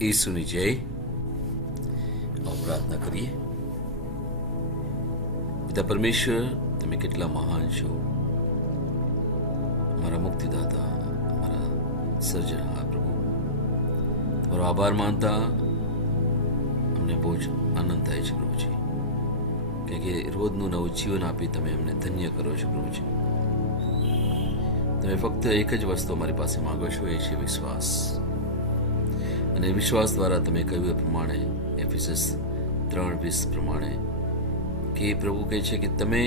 ઈસુની જય. પ્રાર્થના કરીએ. પિતા પરમેશ્વર, તમે કેટલા મહાન છો, અમારા મુક્તિદાતા, અમારા સર્જનહાર પ્રભુ. તમારો આભાર માનતા અમને બહુ જ આનંદ થાય છે પ્રભુજી, કે રોજનું નવું જીવન આપી તમે અમને ધન્ય કરો છો પ્રભુજી. તમે ફક્ત એક જ વસ્તુ અમારી પાસે માંગો છો, એ છે વિશ્વાસ. અને વિશ્વાસ દ્વારા તમે કહ્યું એ પ્રમાણે એફેસસ 3:20 પ્રમાણે કે પ્રભુ કહે છે કે તમે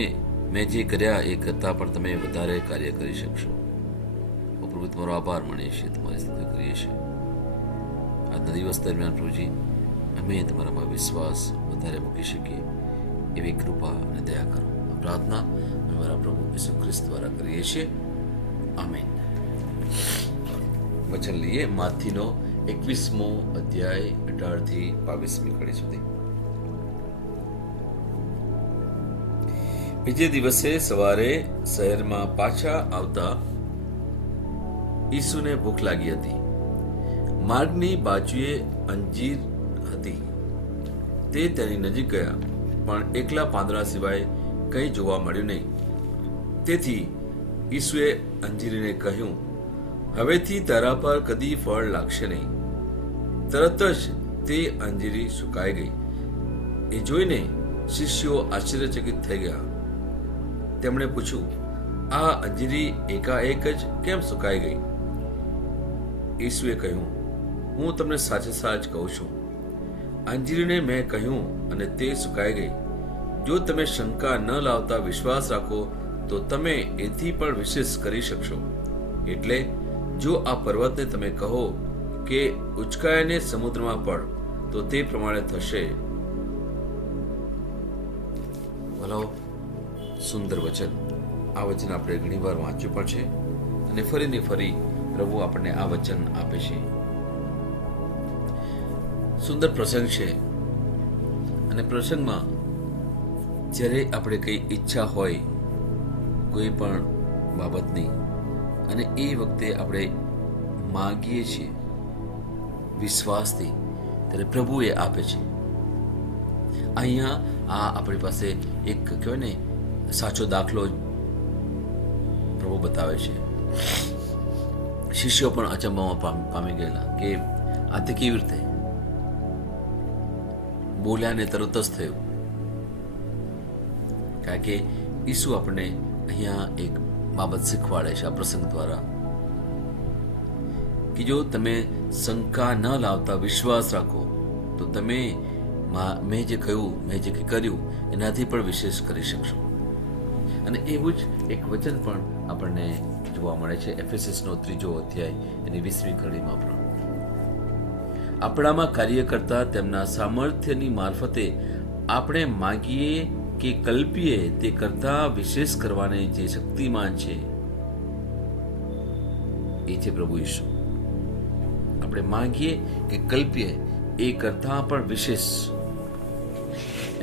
મેં જે કર્યા એ કરતાં પણ તમે વધારે કાર્ય કરી શકશો. પ્રભુ તમારો આભાર માનીએ છીએ, તમારી સ્તુતિ કરીએ છીએ. આજના દિવસ દરમિયાન પ્રભુજી અમે તમારામાં વિશ્વાસ વધારે મૂકી શકીએ એવી કૃપા અને દયા કરો. આ પ્રાર્થના અમે મારા પ્રભુ ઈસુ ખ્રિસ્ત દ્વારા કરીએ છીએ. આમેન. વચન લઈએ માથીનો 21મો અધ્યાય 18 થી 22મી કડી સુધી. બીજે દિવસે સવારે શહેરમાં પાછા આવતા ઈસુને ભૂખ લાગી હતી. માર્ગની બાજુએ અંજીર હતી. તે તેની નજીક ગયા, પણ એકલા પાંદડા સિવાય કંઈ જોવા મળ્યું નહીં. તેથી ઈસુએ અંજીરીને કહ્યું, હવેથી તારા પર કદી ફળ લાગશે નહીં. તરત જ તે અંજીરી સુકાઈ ગઈ. એ જોઈને શિષ્યો આશ્ચર્યચકિત થઈ ગયા. તેમણે પૂછ્યું, આ અંજીરી એકાએક જ કેમ સુકાઈ ગઈ? ઈસુએ કહ્યું, હું તમને સાચે સાચ કહું છું, અંજીરીને મેં કહ્યું અને તે સુકાઈ ગઈ. જો તમે શંકા ન લાવતા વિશ્વાસ રાખો તો તમે એથી પણ વિશેષ કરી શકશો. એટલે જો આ પર્વતને તમે કહો કે ઉચકાઈને સમુદ્રમાં પડ, તો તે પ્રમાણે થશે. ભલો સુંદર વચન. આ વચન આપણે ઘણી વાર વાંચ્યું પણ છે અને ફરી ને ફરી પ્રભુ આપણને આ વચન આપે છે. સુંદર પ્રસંગ છે અને પ્રસંગમાં જ્યારે આપણે કઈ ઈચ્છા હોય કોઈ પણ બાબતની અને એ વખતે આપણે માંગીએ છીએ વિશ્વાસથી, ત્યારે પ્રભુ એ આપે છે. અહીંયા આ આપણી પાસે એક કહેવાય ને સાચો દાખલો પ્રભુ બતાવે છે. શિષ્યો પણ અચંબામાં પામી ગયેલા કે આ તે કેવી રીતે બોલ્યા ને તરત જ થયું. કારણ કે ઈસુ આપણને અહીંયા એક બાબત શીખવાડે છે આ પ્રસંગ દ્વારા કે જો તમે શંકા ન લાવતા વિશ્વાસ રાખો તો તમે મેં જે કહ્યું, મેં જે કર્યું એનાથી પણ વિશેષ કરી શકશો. અને એવું જ એક વચન પણ આપણને જોવા મળે છે એફેસસનો 3 અધ્યાય એની 20મી કડીમાં પણ. આપણામાં કાર્ય કરતા તેમના સામર્થ્યની મારફતે આપણે માગીએ કે કલ્પીએ તે કરતા વિશેષ કરવાને જે શક્તિમાન છે એ છે પ્રભુ ઈસુ. આપણે માંગીએ કે કલ્પીએ એ કરતા પણ વિશેષ.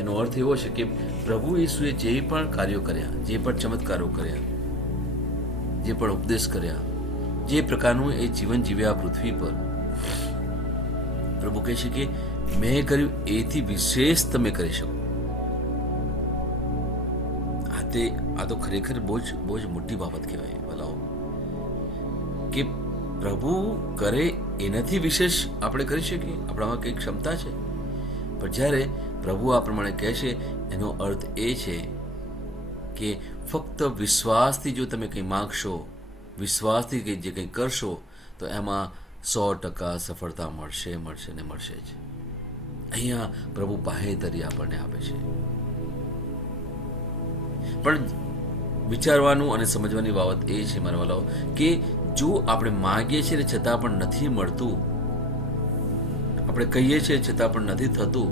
એનો અર્થ એવો છે કે પ્રભુ ઈસુએ જે પણ કાર્યો કર્યા, જે પણ ચમત્કારો કર્યા, જે પણ ઉપદેશ કર્યા, જે પ્રકારનું એ જીવન જીવ્યા પૃથ્વી પર, પ્રભુ કહે છે કે મેં કર્યું એથી વિશેષ તમે કરી શકો. આ તો ખરેખર બહુ જ મોટી બાબત કહેવાય ભલાઓ, કે પ્રભુ કરે એનાથી વિશેષ આપણે કરી શકીએ. આપણામાં કઈ ક્ષમતા છે, પણ જ્યારે પ્રભુ આ પ્રમાણે કહે છે એનો અર્થ એ છે કે ફક્ત વિશ્વાસથી જો તમે કંઈ માગશો, વિશ્વાસથી જે કંઈ કરશો તો એમાં 100% સફળતા મળશે ને મળશે જ. અહીંયા પ્રભુ બાહેધરી આપણને આપે છે. પણ વિચારવાનું અને સમજવાની બાબત એ છે મારા વાલાઓ કે જો આપણે માંગીએ છીએ ને છતાં પણ નથી મળતું, આપણે કહીએ છીએ છતાં પણ નથી થતું,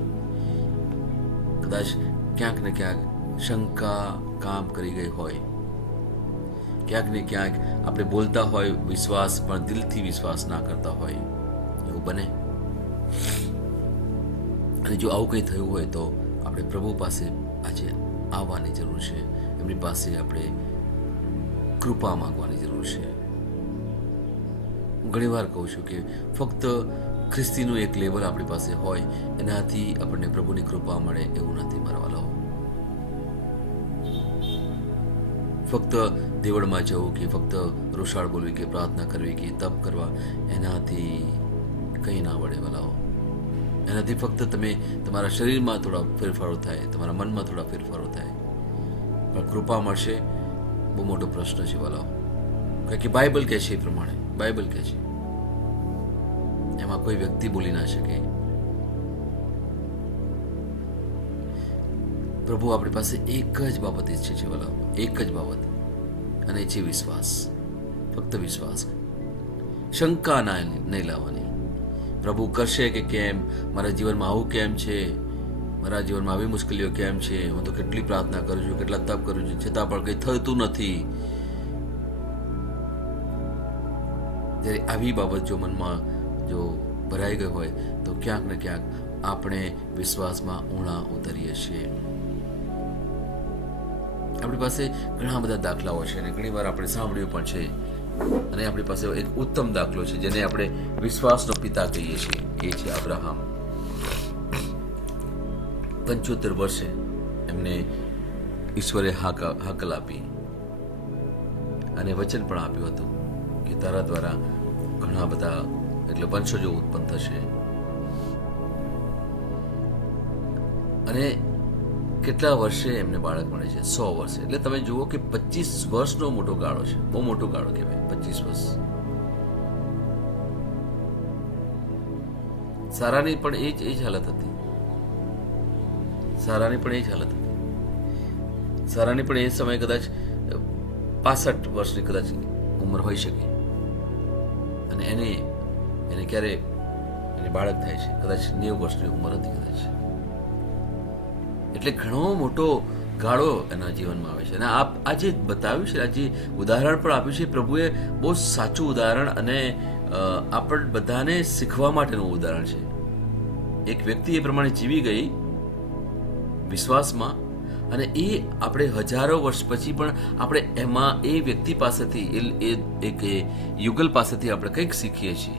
કદાચ ક્યાંક ને ક્યાંક શંકા કામ કરી ગઈ હોય, ક્યાંક ને ક્યાંક આપણે બોલતા હોય વિશ્વાસ પણ દિલથી વિશ્વાસ ના કરતા હોય, એવું બને. અને જો આવું કંઈ થયું હોય તો આપણે પ્રભુ પાસે આજે આવવાની જરૂર છે. એમની પાસે આપણે કૃપા માંગવાની જરૂર છે. હું ઘણી વાર કહું છું કે ફક્ત ખ્રિસ્તીનું એક લેવલ આપણી પાસે હોય એનાથી આપણને પ્રભુની કૃપા મળે એવું નથી મારા વાલાઓ. ફક્ત દેવળમાં જવું કે ફક્ત રોષાળ બોલવી કે પ્રાર્થના કરવી કે તપ કરવા એનાથી કંઈ ના વળે વાલાઓ. એનાથી ફક્ત તમે તમારા શરીરમાં થોડા ફેરફારો થાય, તમારા મનમાં થોડા ફેરફારો થાય, પણ કૃપા મળશે બહુ મોટો પ્રશ્ન છે વાલાઓ. કારણ કે બાઇબલ કહે છે એ પ્રમાણે, બાઇબલ કહે છે એમાં કોઈ વ્યક્તિ બોલી ના શકે. પ્રભુ આપણી પાસે એક જ બાબત ઈચ્છે છે વાલાઓ, એક જ બાબત, અને એ છે વિશ્વાસ. ફક્ત વિશ્વાસ, શંકા નહીં લાવવાની. પ્રભુ કરશે કે કેમ, મારા જીવનમાં આવું કેમ છે, મારા જીવનમાં આવી મુશ્કેલીઓ કેમ છે, હું તો કેટલી પ્રાર્થના કરું છું, કેટલા તપ કરું છું, છતાં પણ કંઈ થતું નથી. જ્યારે આવી બાબત જો મનમાં જો ભરાઈ ગઈ હોય તો ક્યાંક ને ક્યાંક આપણે વિશ્વાસમાં ઊણા ઉતરીએ છીએ. આપણી પાસે ઘણા બધા દાખલાઓ છે અને ઘણી વાર આપણે સાંભળ્યું પણ છે, અને આપણી પાસે એક ઉત્તમ દાખલો છે જેને આપણે વિશ્વાસનો પિતા કહીએ છીએ, એ છે અબ્રાહમ. 75 વર્ષે એમને ઈશ્વરે હાકલ આપી અને વચન પણ આપ્યું હતું કે તારા દ્વારા ઘણા બધા એટલે વંશજો ઉત્પન્ન થશે. અને કેટલા વર્ષે એમને બાળક મળે છે? 100 વર્ષે. એટલે તમે જુઓ કે 25 વર્ષનો મોટો ગાળો છે, બહુ મોટો ગાળો કહેવાય 25 વર્ષ. સારાની પણ એ જ હાલત હતી. સારાની પણ એ જ હાલત હતી. સારાની પણ એ સમયે કદાચ 65 વર્ષની કદાચ ઉંમર હોઈ શકે, અને એને ક્યારે એને બાળક થાય છે કદાચ 90 વર્ષની ઉંમર હતી કદાચ. એટલે ઘણો મોટો ગાળો એના જીવનમાં આવે છે. અને આજે બતાવ્યું છે, આજે ઉદાહરણ પણ આપ્યું છે પ્રભુએ, બહુ સાચું ઉદાહરણ અને આપણ બધાને શીખવા માટેનું ઉદાહરણ છે. એક વ્યક્તિ એ પ્રમાણે જીવી ગઈ વિશ્વાસમાં, અને એ આપણે હજારો વર્ષ પછી પણ આપણે એમાં એ વ્યક્તિ પાસેથી એક યુગલ પાસેથી આપણે કંઈક શીખીએ છીએ.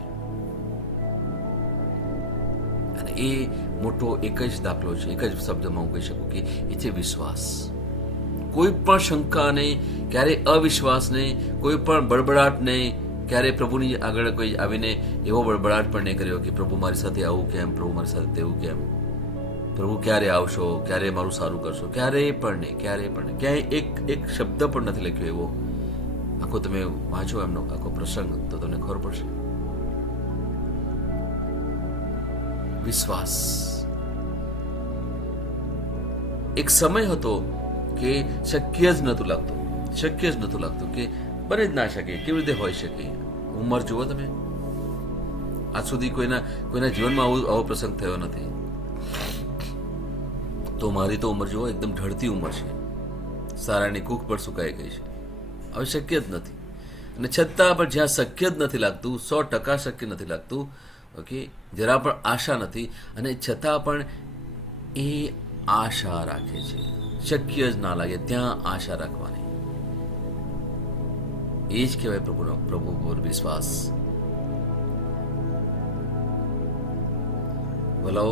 અને એ મોટો એક જ દાખલો છે, એક જ શબ્દમાં હું કહી શકું કે એ છે વિશ્વાસ. કોઈ પણ શંકા નહીં, ક્યારેય અવિશ્વાસ નહીં, કોઈ પણ બળબડાટ નહીં, ક્યારેય પ્રભુની આગળ કોઈ આવીને એવો બળબડાટ પણ નહીં કર્યો કે પ્રભુ મારી સાથે આવું કેમ, પ્રભુ મારી સાથે તેવું કેમ, પ્રભુ ક્યારે આવશો, ક્યારે મારું સારું કરશો, ક્યારેય પણ નહીં, ક્યારેય પણ નહીં. ક્યાંય એક શબ્દ પણ નથી લખ્યો એવો. આખો તમે વાંચો એમનો આખો પ્રસંગ તો તમને ખબર પડશે. વિશ્વાસ. એક સમય હતો કે શક્ય જ નહોતું લાગતું કે બની જ ના શકે, કેવી રીતે હોઈ શકે. ઉંમર જુઓ તમે, આજ સુધી કોઈના જીવનમાં આવો પ્રસંગ થયો નથી. તો મારી તો ઉંમર જુઓ, એકદમ ઢળતી ઉંમર છે, સારાની કૂખ પર સુકાઈ ગઈ છે. હવે શક્ય જ નથી. અને છતાં પણ જ્યાં શક્ય જ નથી લાગતું, 100% શક્ય નથી લાગતું, ઓકે, જરા પણ આશા નથી, અને છતાં પણ એ આશા રાખે છે. શક્ય જ ના લાગે ત્યાં આશા રાખવાની, એ જ કહેવાય પ્રભુ પર વિશ્વાસ. ભલાઓ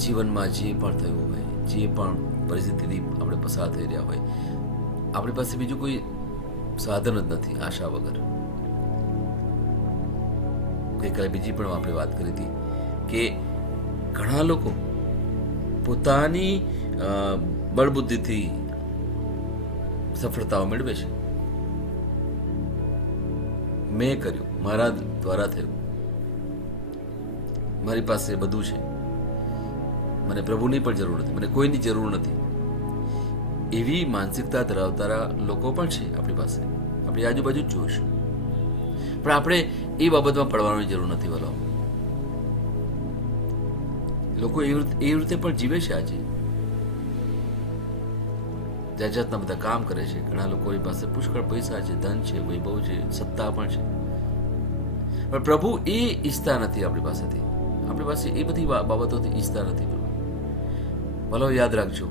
જીવનમાં જે પણ થયું હોય, જે પણ પરિસ્થિતિથી આપણે પસાર થઈ રહ્યા હોય, આપણી પાસે બીજું કોઈ સાધન જ નથી આશા વગર. ગઈકાલે બીજી પણ આપણે વાત કરી હતી કે ઘણા લોકો પોતાની બળબુદ્ધિથી સફળતાઓ મેળવે છે. મેં કર્યું, મારા દ્વારા થયું, મારી પાસે બધું છે, મને પ્રભુની પણ જરૂર નથી, મને કોઈની જરૂર નથી, એવી માનસિકતા ધરાવતા લોકો પણ છે આપણી પાસે. આપણી આજુબાજુ જ જોઈશું. પણ આપણે એ બાબતમાં પડવાની જરૂર નથી. વાલો, લોકો એ રીતે પણ જીવે છે. આજે જાત જાતના બધા કામ કરે છે. ઘણા લોકો પાસે પુષ્કળ પૈસા છે, ધન છે, વૈભવ છે, સત્તા પણ છે, પણ પ્રભુ એ ઈચ્છતા નથી આપણી પાસેથી. આપણી પાસે એ બધી બાબતોથી ઈચ્છતા નથી. ભલો યાદ રાખજો,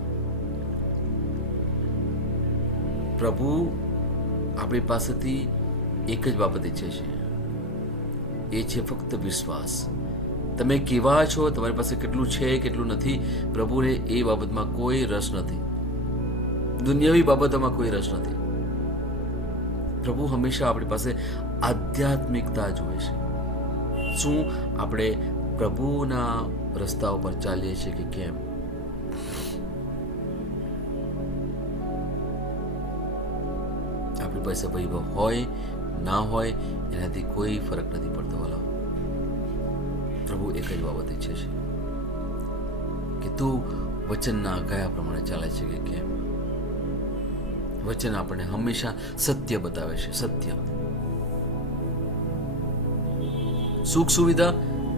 પ્રભુ આપણી પાસેથી એક જ બાબત ઈચ્છે છે, એ છે ફક્ત વિશ્વાસ. તમે કેવા છો, તમારી પાસે કેટલું છે કેટલું નથી, પ્રભુને એ બાબતમાં કોઈ રસ નથી. દુનિયાવી બાબતોમાં કોઈ રસ નથી. પ્રભુ હંમેશા આપણી પાસે આધ્યાત્મિકતા જોવે છે. શું આપણે પ્રભુના રસ્તા ઉપર ચાલીએ છીએ કે કેમ? આપણી પાસે વૈભવ હોય ના હોય એનાથી કોઈ ફરક નથી પડતો. વાલા, પ્રભુ એક જ બાબત ઈચ્છે છે કે તું વચનના કયા પ્રમાણે ચાલે છે કે કેમ. વચન આપણને હંમેશા સત્ય બતાવે છે. સત્ય, સુખ સુવિધા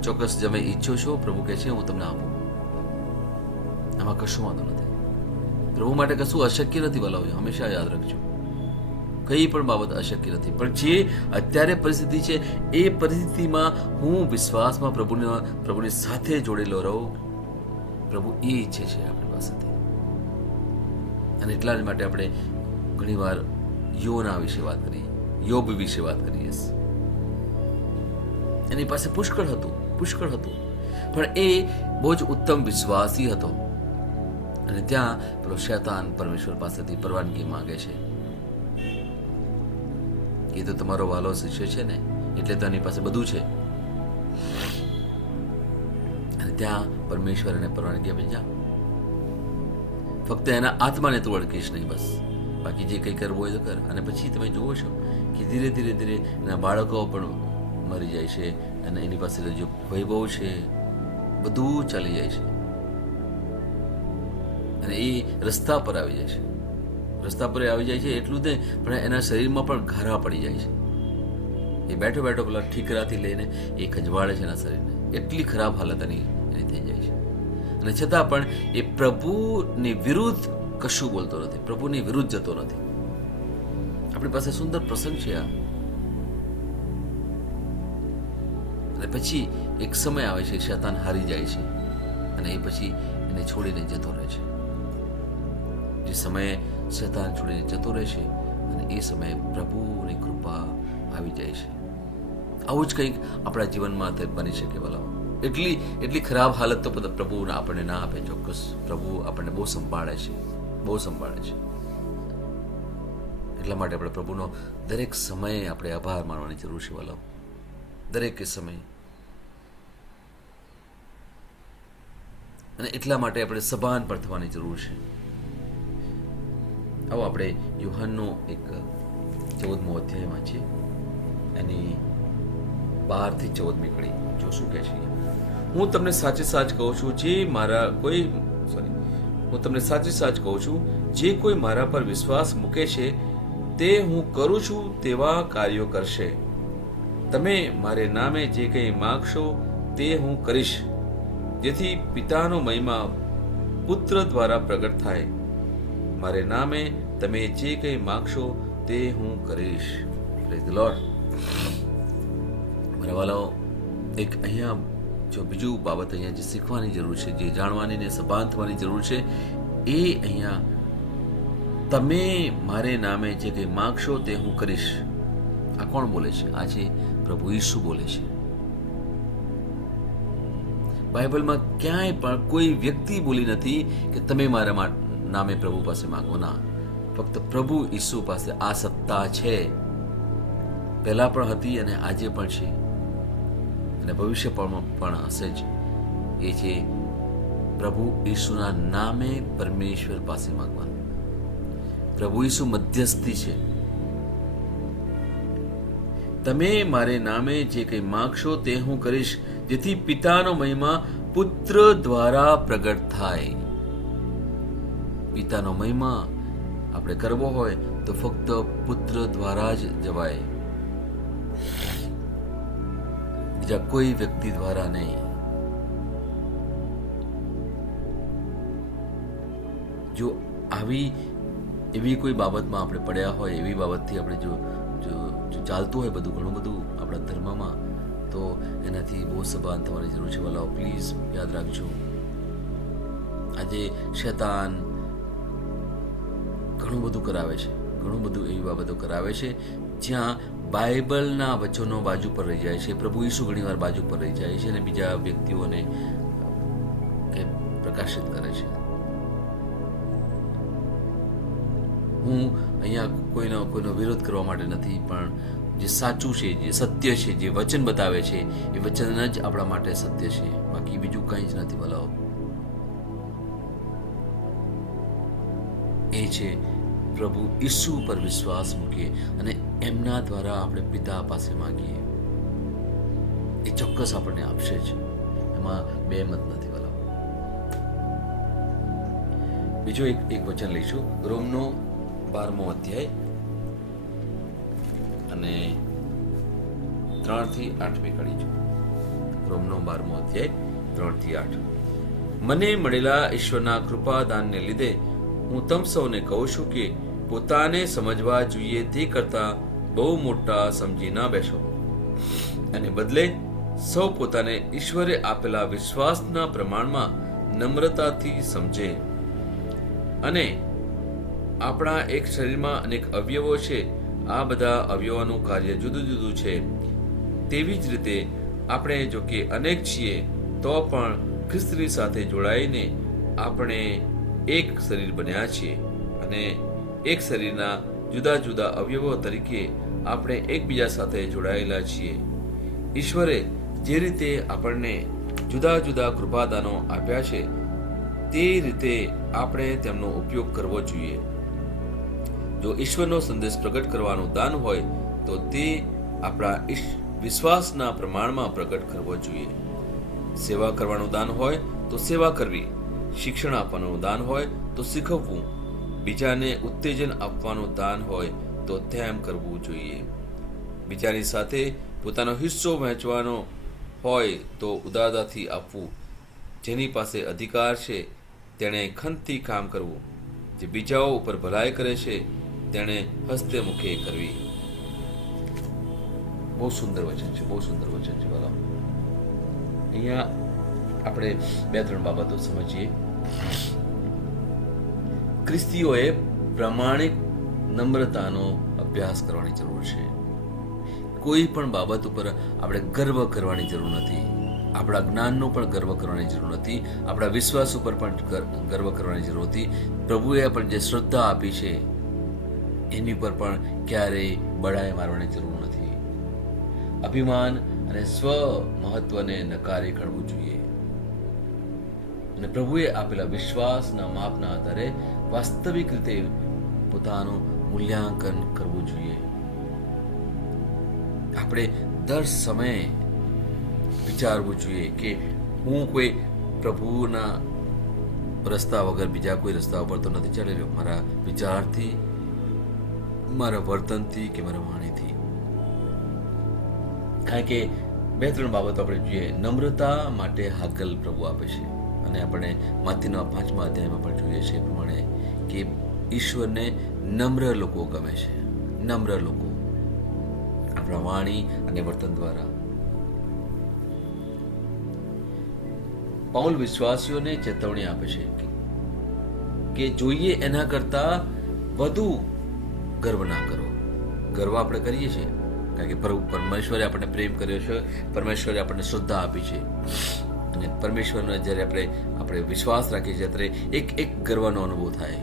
ચોક્કસ તમે ઈચ્છો છો, પ્રભુ કહે છે હું તમને આપું. આમાં કશું વાંધો નથી. પ્રભુ માટે કશું અશક્ય નથી. વાલાઓ, હંમેશા યાદ રાખજો, કઈ પણ બાબત અશક્ય નથી. પણ જે અત્યારે પરિસ્થિતિ છે એ પરિસ્થિતિમાં હું વિશ્વાસમાં પ્રભુની સાથે જોડેલો રહું. પ્રભુ એ ઈચ્છે છે આપણી પાસેથી. અને એટલા જ માટે આપણે ઘણીવાર યોના વિશે વાત કરીએ, યોબ વિશે વાત કરીએ. એની પાસે પુષ્કળ હતું, પણ એ બહુ જ ઉત્તમ વિશ્વાસી હતો. અને ત્યાં પેલો શૈતાન પરમેશ્વર પાસેથી પરવાનગી માંગે છે કે તો તમારો વાલો શિષ્ય છે ને, એટલે તો એની પાસે બધું છે. અને ત્યાં પરમેશ્વર એને પરવાનગી આપી, જા, ફક્ત એના આત્માને તું અડકીશ નહીં, બસ બાકી જે કંઈ કરવું હોય તો કર. અને પછી તમે જુઓ છો કે ધીરે ધીરે એના બાળકો પણ મરી જાય છે અને એની પાસે જે વૈભવ છે બધું ચાલી જાય છે. અને એ રસ્તા પર આવી જાય છે. રસ્તા પર આવી જાય છે એટલું જ નહીં, પણ એના શરીરમાં પણ ઘારા પડી જાય છે. એ બેઠો બેઠો પેલા ઠીકરાથી લઈને એ ખંજવાળે છે એના શરીરને. એટલી ખરાબ હાલત એની થઈ જાય છે. અને છતાં પણ એ પ્રભુની વિરુદ્ધ કશું બોલતો નથી, પ્રભુની વિરુદ્ધ જતો નથી. આપણી પાસે સુંદર પ્રસંગ છે આ. અને પછી એક સમય આવે છે, શૈતાન હારી જાય છે અને એ પછી એને છોડીને જતો રહે છે. જે સમયે શૈતાન છોડીને જતો રહે છે અને એ સમયે પ્રભુની કૃપા આવી જાય છે. આવું જ કંઈક આપણા જીવનમાં બની શકે. વાલા, એટલી ખરાબ હાલત તો પ્રભુ આપણને ના આપે. ચોક્કસ પ્રભુ આપણને બહુ સંભાળે છે. એટલા માટે આપણે પ્રભુનો દરેક સમયે આપણે આભાર માનવાની જરૂર છે. વાલા, દરેક સમયે. અને એટલા માટે આપણે સભાન પર થવાની જરૂર છે. આવો આપણે યુહાનનો એક 14મો અધ્યાય વાંચીએ, એની 12 થી 14મી કડી. જો શું કહે છે, હું તમને સાચે સાચ કહું છું, જે કોઈ મારા પર વિશ્વાસ મૂકે છે તે હું કરું છું તેવા કાર્યો કરશે. તમે મારે નામે જે કંઈ માગશો તે હું કરીશ, જેથી પિતાનો મહિમા પુત્ર દ્વારા પ્રગટ થાય. મારે નામે તમે જે કંઈ માગશો તે હું કરીશ. Praise the lord. મારા વાલાઓ, એક અહીંયા જો બીજું બાબત અહીંયા જે શીખવાની જરૂર છે, જે જાણવાની ને સભાન થવાની જરૂર છે, એ અહીંયા તમે મારે નામે જે કંઈ માગશો તે હું કરીશ. આ કોણ બોલે છે? આ છે પ્રભુ ઈસુ બોલે છે. બાઇબલમાં ક્યાંય પણ કોઈ વ્યક્તિ બોલી નથી કે તમે મારા નામે પ્રભુ પાસે માંગો. ના, ફક્ત પ્રભુ ઈસુ પાસે આ સત્તા છે. પહેલા પણ હતી અને આજે પણ છે અને ભવિષ્ય પણ હશે જ. એ છે પ્રભુ ઈસુના નામે પરમેશ્વર પાસે માંગવાનું. પ્રભુ ઈસુ મધ્યસ્થી છે. તમે મારે નામે જે કંઈ માગશો તે હું કરીશ, જેથી પિતાનો મહિમા પુત્ર દ્વારા પ્રગટ થાય. પિતાનો મહિમા આપણે કરવો હોય તો ફક્ત પુત્ર દ્વારા જ જવાય, બીજા કોઈ વ્યક્તિ દ્વારા નહીં. જો એવી કોઈ બાબતમાં આપણે પડ્યા હોય, એવી બાબતથી આપણે જો ચાલતું હોય બધું ઘણું બધું આપણા ધર્મમાં, તો એનાથી બહુ સભાન થવાની જરૂર છે. વાલાઓ, પ્લીઝ યાદ રાખજો. આજે શૈતાન ઘણું બધું કરાવે છે, ઘણું બધું એવી બાબતો કરાવે છે જ્યાં બાઇબલના વચનો બાજુ પર રહી જાય છે, પ્રભુ ઈસુ ઘણીવાર બાજુ પર રહી જાય છે અને બીજા વ્યક્તિઓને પ્રકાશિત કરે છે. હું અહીંયા કોઈનો વિરોધ કરવા માટે નથી, પણ જે સાચું છે, જે સત્ય છે, જે વચન બતાવે છે એ વચન જ આપણા માટે સત્ય છે, બાકી બીજું કંઈ જ નથી. ભલાઓ એ છે પ્રભુ ઈસુ પર વિશ્વાસ મૂકીએ અને એમના દ્વારા આપણે પિતા પાસે માંગીએ, એ ચોક્કસ આપણને આપશે જ, એમાં બે મત નથી. ભલાઓ બીજો એક વચન લઈશું, રોમનો 12મો અધ્યાય અને 3 થી 8મી કડી છે. રોમનો 12મો અધ્યાય 3 થી 8. મને મળેલા ઈશ્વરના કૃપાદાનને લીધે હું તમ સૌને કહું છું કે પોતાને સમજવા જોઈએ તે કરતા બહુ મોટા સમજી ના બેસો, અને બદલે સૌ પોતાને ઈશ્વરે આપેલા વિશ્વાસના પ્રમાણમાં નમ્રતાથી સમજે. અને આપણા એક શરીરમાં અનેક અવયવો છે, આ બધા અવયવોનું કાર્ય જુદું જુદું છે. તેવી જ રીતે આપણે જો કે અનેક છીએ તો પણ ખ્રિસ્તની સાથે જોડાઈને આપણે એક શરીર બન્યા છીએ, અને એક શરીરના જુદા જુદા અવયવો તરીકે આપણે એકબીજા સાથે જોડાયેલા છીએ. ઈશ્વરે જે રીતે આપણને જુદા જુદા કૃપાદાનો આપ્યા છે તે રીતે આપણે તેમનો ઉપયોગ કરવો જોઈએ. જો ઈશ્વરનો સંદેશ પ્રગટ કરવાનું દાન હોય તો તે આપણા વિશ્વાસના પ્રમાણમાં પ્રગટ કરવો જોઈએ. સેવા કરવાનું દાન હોય તો સેવા કરવી, શિક્ષણ આપવાનું દાન હોય તો શીખવવું, બીજાને ઉત્તેજન આપવાનું દાન હોય તો તેમ કરવું જોઈએ. બીજાની સાથે પોતાનો હિસ્સો વહેંચવાનો હોય તો ઉદારતાથી આપવું. જેની પાસે અધિકાર છે તેણે ખંતથી કામ કરવું. જે બીજાઓ ઉપર ભલાઈ કરે છે તેણે હસ્તે મુખે કરવી. બહુ સુંદર વચન છે, બહુ સુંદર વચન છે. બોલો અહીંયા આપણે 2-3 બાબતો સમજીએ. ખ્રિસ્તીઓએ પ્રામાણિક નમ્રતાનો અભ્યાસ કરવાની જરૂર છે. કોઈ પણ બાબત ઉપર આપણે ગર્વ કરવાની જરૂર નથી. આપણા જ્ઞાનનો પણ ગર્વ કરવાની જરૂર નથી. આપણા વિશ્વાસ ઉપર પણ ગર્વ કરવાની જરૂર નથી. પ્રભુએ આપણને જે શ્રદ્ધા આપી છે એની પર પણ ક્યારેય બડાઈ મારવાની જરૂર નથી. અભિમાન અને સ્વ મહત્વને નકારી કાઢવું જોઈએ અને પ્રભુએ આપેલા વિશ્વાસના માપના આધારે વાસ્તવિક રીતે પોતાનું મૂલ્યાંકન કરવું જોઈએ. આપણે દર સમયે વિચારવું જોઈએ કે હું કોઈ પ્રભુના રસ્તા વગર બીજા કોઈ રસ્તા ઉપર તો નથી ચાલી રહ્યો, મારા વિચારથી, મારા વર્તનથી કે મારા વાણીથી. કારણ કે 2-3 બાબતો આપણે જોઈએ. નમ્રતા માટે હાકલ પ્રભુ આપે છે, અને આપણે માથીના 5મા અધ્યાયમાં પણ જોઈએ છે એ પ્રમાણે કે ઈશ્વરને નમ્ર લોકો ગમે છે. નમ્ર લોકો આપણા વાણી અને વર્તન દ્વારા. પાઉલ વિશ્વાસીઓને ચેતવણી આપે છે કે જોઈએ એના કરતા વધુ ગર્વ ના કરો. ગર્વ આપણે કરીએ છીએ કારણ કે પરમેશ્વરે આપણને પ્રેમ કર્યો છે, પરમેશ્વરે આપણને શ્રદ્ધા આપી છે, અને પરમેશ્વરનો જ્યારે આપણે વિશ્વાસ રાખીએ છીએ ત્યારે એક ગર્વનો અનુભવ થાય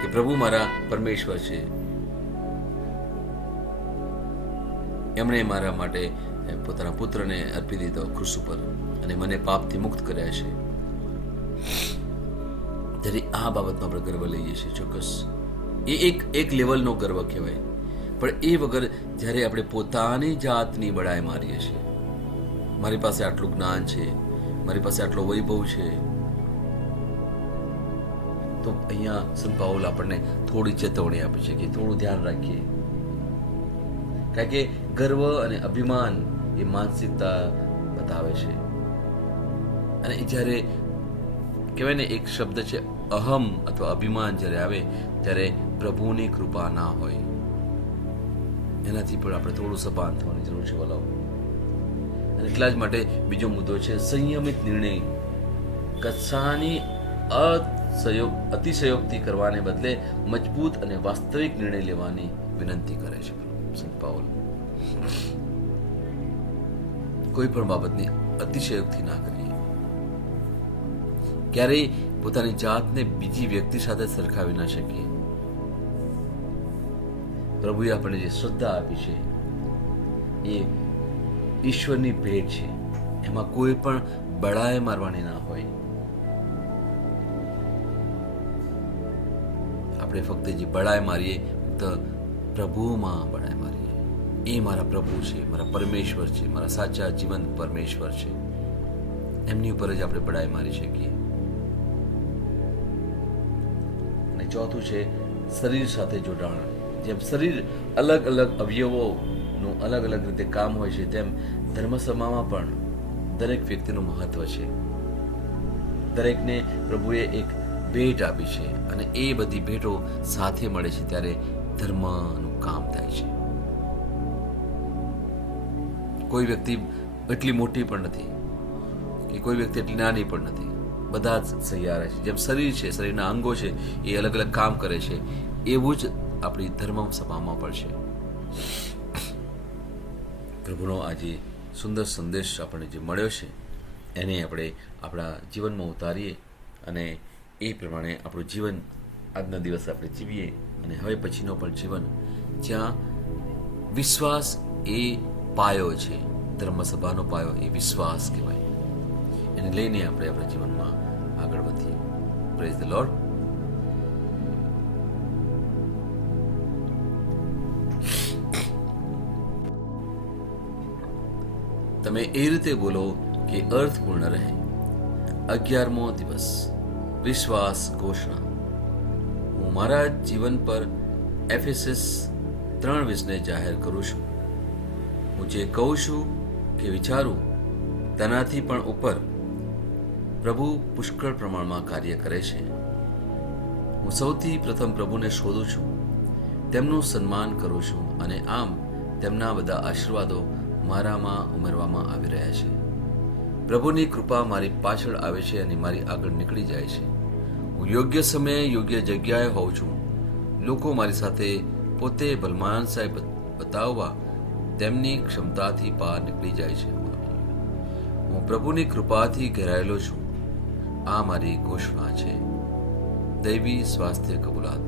કે પ્રભુ મારા પરમેશ્વર છે, એમણે મારા માટે પોતાના પુત્રને અર્પી દીધો ક્રુસ ઉપર અને મને પાપથી મુક્ત કર્યા છે. ત્યારે આ બાબતનો આપણે ગર્વ લઈએ છીએ. ચોક્કસ એ એક લેવલનો ગર્વ કહેવાય. પણ એ વગર જ્યારે આપણે પોતાની જાતની બડાઈ મારીએ છીએ, મારી પાસે આટલું જ્ઞાન છે, મારી પાસે આટલો વૈભવ છે, તો અહીંયા સંત પાઉલ આપણને થોડી ચેતવણી આપે છે કે થોડું ધ્યાન રાખીએ. કારણ કે ગર્વ અને અભિમાન એ માનસિકતા બતાવે છે. અને જ્યારે કહેવાય ને, એક શબ્દ છે અહમ અથવા અભિમાન, જ્યારે આવે ત્યારે પ્રભુની કૃપા ના હોય. એનાથી પણ આપણે થોડું સભાન થવાની જરૂર છે વલાઓ. અને એટલા જ માટે બીજો મુદ્દો છે સંયમિત નિર્ણય. કચ્છાની અતિશયોક્તિ કરવાને બદલે મજબૂત અને વાસ્તવિક નિર્ણય લેવાની વિનંતી કરે છે. સંત પાઉલ. કોઈ પણ બાબતની અતિશયોક્તિ ના કરીએ. ક્યારેય પોતાની જાતને બીજી વ્યક્તિ સાથે સરખાવી ના શકીએ. પ્રભુએ આપણને જે શ્રદ્ધા આપી છે એ ઈશ્વરની ભેટ છે. એમાં કોઈ પણ બળાઈ મારવાની ના હોય. આપણે ફક્ત જે બળાઈ મારીએ તો પ્રભુમાં બળાઈ મારીએ. એ મારા પ્રભુ છે, મારા પરમેશ્વર છે, મારા સાચા જીવંત પરમેશ્વર છે. એમની ઉપર જ આપણે બળાઈ મારી શકીએ. અને ચોથું છે શરીર સાથે જોડાણ. જેમ શરીર અલગ અલગ અવયવોનું અલગ અલગ રીતે કામ હોય છે, તેમ ધર્મસભામાં પણ દરેક વ્યક્તિનું મહત્વ છે. દરેકને પ્રભુએ એક ભેટ આપી છે અને એ બધી ભેટો સાથે મળે છે ત્યારે ધર્મનું કામ થાય છે. કોઈ વ્યક્તિ એટલી મોટી પણ નથી કે કોઈ વ્યક્તિ એટલી નાની પણ નથી. બધા જ સહિયારા છે. જેમ શરીર છે, શરીરના અંગો છે, એ અલગ અલગ કામ કરે છે, એવું જ આપણી ધર્મ સભામાં પણ છે. પ્રભુનો આજે સુંદર સંદેશ આપણને જે મળ્યો છે એને આપણે આપણા જીવનમાં ઉતારીએ અને એ પ્રમાણે આપણું જીવન આજના દિવસે આપણે જીવીએ. અને હવે પછીનો પણ જીવન જ્યાં વિશ્વાસ એ પાયો છે. ધર્મસભાનો પાયો એ વિશ્વાસ કહેવાય. એને લઈને આપણે આપણા જીવનમાં આગળ વધીએ. Praise the lord. તમે એ રીતે બોલો કે અર્થપૂર્ણ રહે. 11મો દિવસ, વિશ્વાસ ઘોષણા. હું મારા જીવન પર એફેસસ 3:20 જાહેર કરું છું. હું જે કહું છું કે વિચારું તેનાથી પણ ઉપર પ્રભુ પુષ્કળ પ્રમાણમાં કાર્ય કરે છે. હું સૌથી પ્રથમ પ્રભુને શોધું છું, તેમનું સન્માન કરું છું અને આમ તેમના બધા આશીર્વાદો મારામાં ઉમેરવામાં આવી રહ્યા છે. પ્રભુની કૃપા મારી પાછળ આવે છે અને મારી આગળ નીકળી જાય છે. હું યોગ્ય સમયે યોગ્ય જગ્યાએ હોઉં છું. લોકો મારી સાથે પોતે ભલમાનસાઈ બતાવવા તેમની ક્ષમતાથી બહાર નીકળી જાય છે. હું પ્રભુની કૃપાથી ઘેરાયેલો છું. આ મારી ઘોષણા છે. દૈવી સ્વાસ્થ્ય કબૂલાત.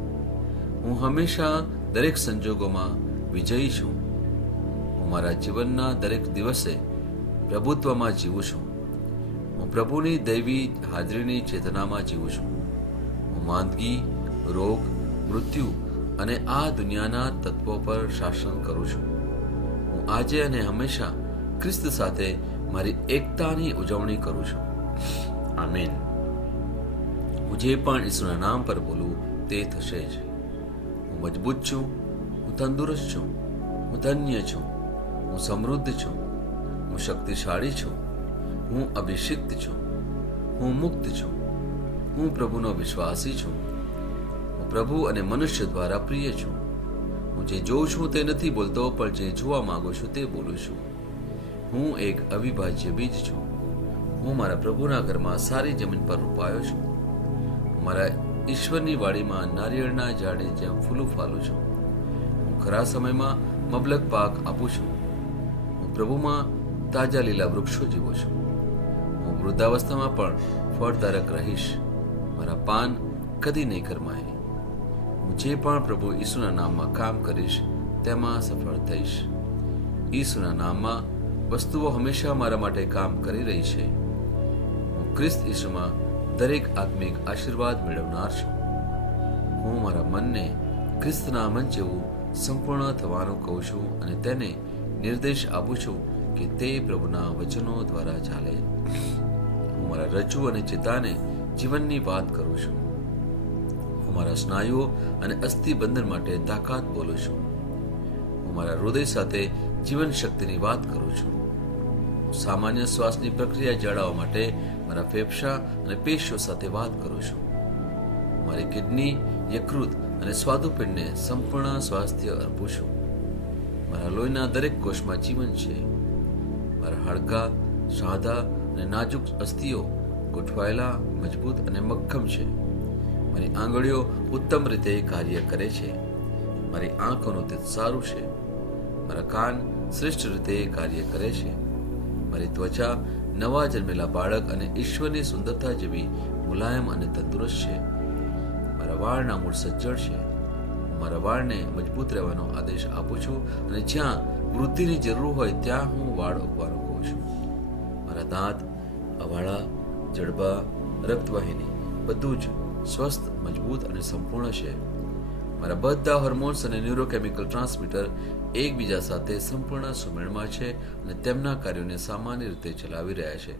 હું હંમેશા દરેક સંજોગોમાં વિજયી છું. હું મારા જીવનના દરેક દિવસે પ્રભુત્વમાં જીવું છું. હું પ્રભુની દૈવી હાજરીની ચેતનામાં જીવું છું. હું માંદગી, રોગ, મૃત્યુ અને આ દુનિયાના તત્વો પર શાસન કરું છું. હું આજે અને હંમેશા ખ્રિસ્ત સાથે મારી એકતાની ઉજવણી કરું છું. આમેન. હું જે પણ ઈસુના નામ પર બોલું તે થશે જ. હું મજબૂત છું. હું તંદુરસ્ત છું. હું ધન્ય છું. હું સમૃદ્ધ છું. હું શક્તિશાળી છું. હું અભિષિક્ત છું. હું મુક્ત છું. હું પ્રભુનો વિશ્વાસી છું. હું પ્રભુ અને મનુષ્ય દ્વારા પ્રિય છું. હું જે જોઉં છું તે નથી બોલતો, પણ જે જોવા માંગુ છું તે બોલું છું. હું એક અવિભાજ્ય બીજ છું. હું મારા પ્રભુના ઘરમાં સારી જમીન પર રોપાયો છું. હું મારા ઈશ્વરની વાડીમાં નારિયેળના ઝાડે જેમ ફૂલું ફાલું છું. હું ખરા સમયમાં મબલક પાક આપું છું. હું પ્રભુમાં તાજા લીલા વૃક્ષો જેવો છું. હું વૃદ્ધાવસ્થામાં પણ ફળદારક રહીશ. મારા પાન કદી નહીં કરમાય. હું જે પણ પ્રભુ ઈસુના નામમાં કામ કરીશ તેમાં સફળ થઈશ. ઈસુના નામમાં વસ્તુઓ હંમેશા મારા માટે કામ કરી રહી છે. હું ખ્રિસ્ત ઈસુમાં દરેક આત્મિક આશીર્વાદ મેળવનાર છું. હું મારા મનને ખ્રિસ્તના મન જેવું સંપૂર્ણ થવાનું કહું છું અને તેને નિર્દેશ આપું છું કે તે પ્રભુના વચનો દ્વારા ચાલે. હું મારા રજ્જુ અને ચિત્તાને જીવનની વાત કરું છું. હું મારા સ્નાયુઓ અને અસ્થિબંધન માટે તાકાત બોલું છું. હું મારા હૃદય સાથે જીવન શક્તિની વાત કરું છું. સામાન્ય શ્વાસની પ્રક્રિયા જાળવવા માટે મારા ફેફસા અને પેશીઓ સાથે વાત કરું છું. મારી કિડની, યકૃત અને સ્વાદુપિંડને સંપૂર્ણ સ્વાસ્થ્ય અર્પું છું. મારા લોહીના દરેક કોષમાં જીવન છે. મારા હાડકાં સાદા અને નાજુક અસ્થિઓ ગોઠવાયેલા, મજબૂત અને મક્કમ છે. મારી આંગળીઓ ઉત્તમ રીતે કાર્ય કરે છે. મારી આંખોનું તેજ સારું છે. મારા કાન શ્રેષ્ઠ રીતે કાર્ય કરે છે. મારી ત્વચા નવા જન્મેલા બાળક અને ઈશ્વરની સુંદરતા જેવી મુલાયમ અને તંદુરસ્ત છે. મારા વાળના મૂળ સજ્જડ છે. મારા વાળને મજબૂત રહેવાનો આદેશ આપું છું અને જ્યાં વૃદ્ધિની જરૂર હોય ત્યાં હું વાળ ઉગવાનું કહું છું. મારા દાંત, અવાળા, જડબા, રક્તવાહિની બધું જ સ્વસ્થ, મજબૂત અને સંપૂર્ણ છે. મારા બધા હોર્મોન્સ અને ન્યુરોકેમિકલ ટ્રાન્સમીટર એકબીજા સાથે સંપૂર્ણ સુમેળમાં છે અને તેમના કાર્યોને સામાન્ય રીતે ચલાવી રહ્યા છે.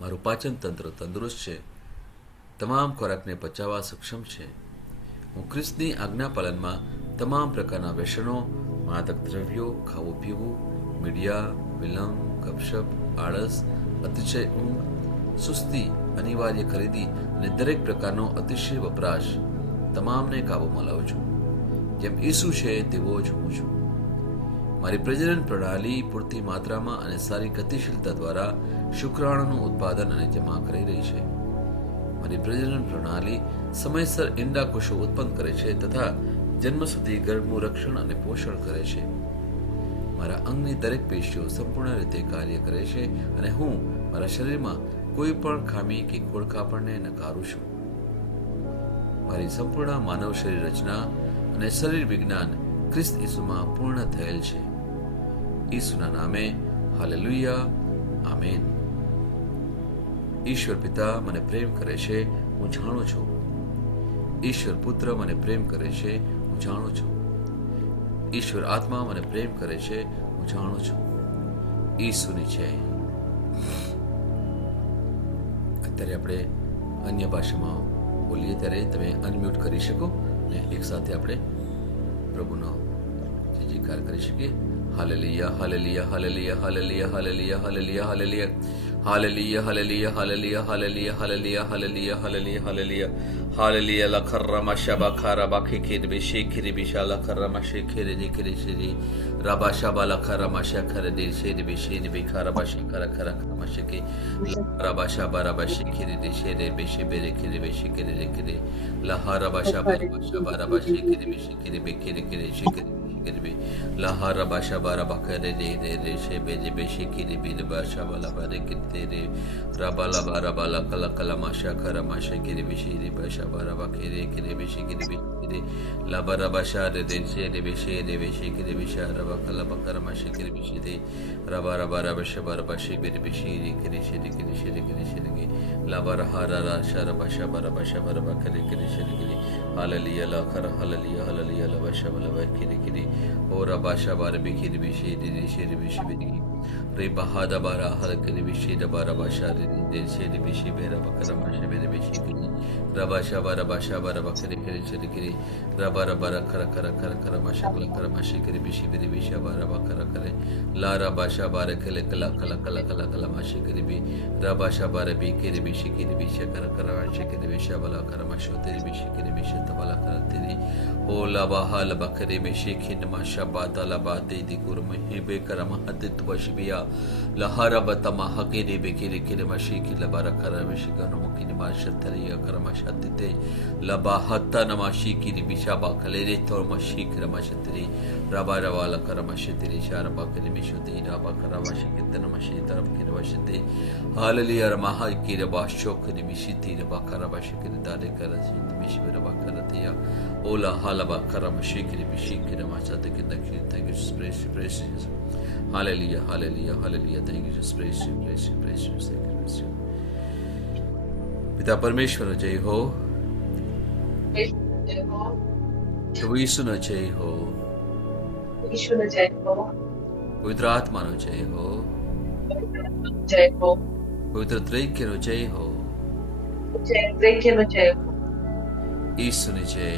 મારું પાચન તંત્ર તંદુરસ્ત છે. તમામ ખોરાકને પચાવવા સક્ષમ છે. હું ખ્રિસ્તની આજ્ઞાપાલનમાં તમામ પ્રકારના વ્યસનો, માદક દ્રવ્યો, ખાવું પીવું, મીડિયા, વિલંબ, ગપશપ, આળસ, અતિશય ઊંઘ, સુસ્તી, અનિવાર્ય ખરીદી અને દરેક પ્રકારનો અતિશય વપરાશ તમામને કાબૂમાં લાવું છું. જેમ ઈસુ છે તેવો જ હું છું. મારી પ્રજનન પ્રણાલી પૂરતી માત્રામાં અને સારી ગતિશીલતા દ્વારા શુક્રાણુનું ઉત્પાદન અને જમા કરી રહી છે. મારી પ્રજનન પ્રણાલી સમયસર ઈંડાકોષો ઉત્પન્ન કરે છે તથા જન્મ સુધી ગર્ભનું રક્ષણ અને પોષણ કરે છે. મારા અંગની દરેક પેશીઓ સંપૂર્ણ રીતે કાર્ય કરે છે અને હું મારા શરીરમાં કોઈ પણ ખામી કે ખોડખાપણને નકારું છું. મારી સંપૂર્ણ માનવ શરીર રચના અને શરીર વિજ્ઞાન ખ્રિસ્ત ઈસુમાં પૂર્ણ થયેલ છે. ઈસુના નામે હાલેલુયા, આમેન. ઈશ્વર પિતા મને પ્રેમ કરે છે, હું જાણું છું. ઈશ્વર પુત્ર મને પ્રેમ કરે છે, હું જાણું છું. ઈશ્વર આત્મા મને પ્રેમ કરે છે, હું જાણું છું. ઈસુની જય. અત્યારે આપણે અન્ય ભાષામાં બોલીએ ત્યારે તમે અનમ્યુટ કરી શકો અને એક સાથે આપણે પ્રભુનો જયકાર કરી શકીએ. Hallelujah, hallelujah, hallelujah, hallelujah, hallelujah, hallelujah, hallelujah. Hallelujah, hallelujah, hallelujah, hallelujah, hallelujah, hallelujah, hallelujah, hallelujah, hallelujah. La karama shaba karaba kikir be shikiri bishala karama shikiri dikiri shiri raba shaba la karama shakara de shiri be shiri be karaba shakara kara karama shiki raba shaba raba shikiri de shiri be shibere kiri be shikiri dikiri la haraba shaba raba shikiri be shikiri be kiri kiri shikiri Kirbi Lahara Basha Barabakare de Shebe de Beshikiri be the Basha Balabare Kiteri Rabala Barabala Kalakalamasha Karamasha Kiribishi Basha Barabakiri Kiribishikiri La Barabasha de Dense de Beshe de Beshikiri Bisha Rabakala Bakaramashi Kiribishi Rabarabasha Barabashi Bishi Kirishi Kirishi La Barahara Sharabasha Barabasha Barabakari Kirishi Hallelujah La Kara Hallelujah Hallelujah La Basha Balabakiri Ora Basha Barabiki Bishi Shiri Bishi Re Bahada Bara Halakari Bishi the Barabasha de Shiri Bishi Bera Bakaramashi Bishi Rabasha Barabasha Barabakari Kiri Rabara Bara Kara Karamasha Karamashi Bishi Bisha Barabakara La Rabasha Barakala Kalamashi Kiribi Rabasha Barabi Kiribishi Kiribisha Karakarashi Kiribisha Bala Karamasho Tiribishi Kiribisha Tabala Karatiri O La Bahala Bakari Bishi Kinmasha Batala Bati di Kurmahibe Karamahati Tubashibia La Harabatama Hakiri Bikiri Kirimashi Kilabara Karamishikanomukini Mashatari Karamashatite La Bahata Namashi Kiribisha Bakalere Tormashi Kiramashatri Rabaravala Karamashitri Sharabakari Mishuti Rabakaramashi Kitanamashi Tarab Kirabashite Hallelujah Maha Kirabashok Nimishiti Bakarabashi Kiritari Karasi Mishira Bakaratia Ola Halaba Karamashi Kiribishi Kiramachata Kinaki. Thank you, Jesus. Praise Jesus. Hallelujah, hallelujah, hallelujah. Thank you, Jesus. Praise you, praise you, praise you, praise you. पिता परमेश्वर जय हो, प्रभु यीशु न जय हो, पवित्र आत्मा न जय हो, पवित्र त्रैक्य न जय हो, यीशु न जय,